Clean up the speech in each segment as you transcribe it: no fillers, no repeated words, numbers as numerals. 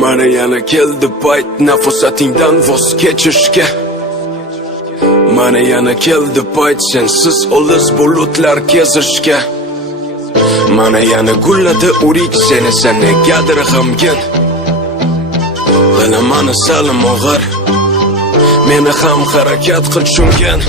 Mana yana keldi payt nafasatingdan voz kechishga. Mana yana keldi payt sensiz olis bulutlar kezishga. Mana yana gulladi urik sen negadir g'amgin. Bilaman salim og'ir, meni ham harakat qil tushungan.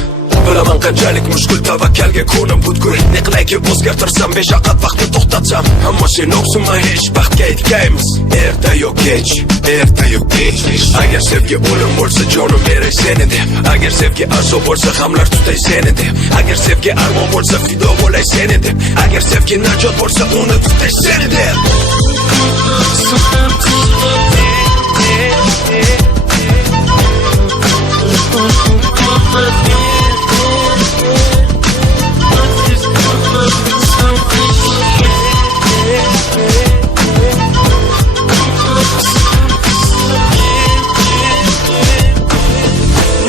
Bilaman qanchalik mushkul tavakkalga ko'nib butkul. Ne qilayki o'zgartirsam beshaqat vaqtni to'xtatsam, ammo sen o'qsinmay hech baxtga yetgaymiz. Erta yo kech, erta yo kech. Agar sevgi o'lim bo'lsa jonim beray seni deb. Agar sevgi azob bo'lsa hamlar tutay seni deb. Agar sevgi armon bo'lsa fido bo'lay seni deb. Agar sevgi najot bo'lsa uni tutay seni deb.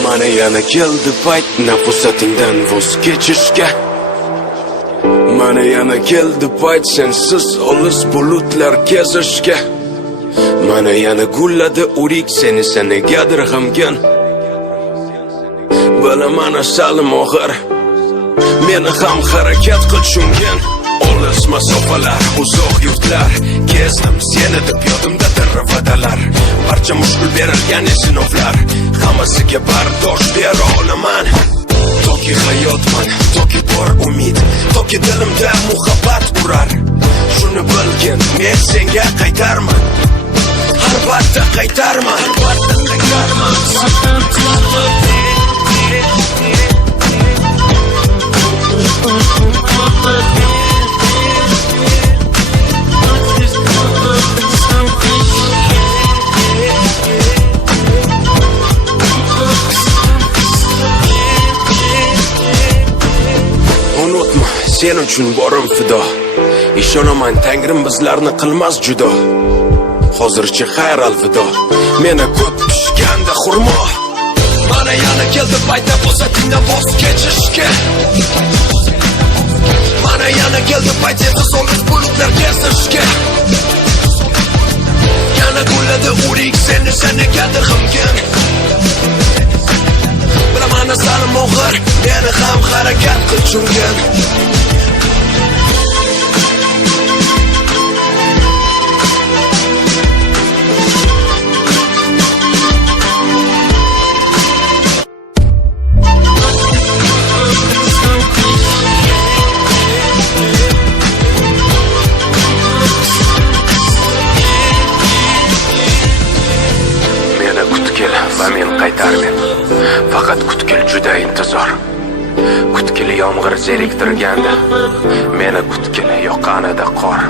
Mana yana keldi payt nafasatingdan voz kechishga. Mana yana keldi payt sensiz olis bulutlar kezishga. Mana yana gulladi urik seni negadir g'amgin. Bilaman salim og'ir, meni ham harakat qil tushungan. Olis masofalar, uzoq yurtlar kezdim seni deb yodimda va'dalar. Barcha mushkul berilgan sinovlar, hammasiga bardosh bera olaman. Toki hayotman, toki bor umid, toki dilimda muhabbat urar. Shuni bilgin, men senga qaytarman. Albatta qaytarman, albatta qaytarman. Unutma, sen uchun borim fido. Ishonaman Tangrim bizlarni qilmas judo. Hozircha xayr alvido. Meni ko'p pishganda xurmo. Mana yana keldi payt nafasatingdan voz kechishga. Mana yana keldi payt sensiz olis bulutlar kezishga. Yana gulladi urik seni negadir g'amgin. Bilaman salim og'ir, meni ham harakat qil tushungan. Va men qaytarmen. Faqat kutkil juda intizor. Kutkil yomg'ir zeriktirganda, meni kutkil yoqqanida qor.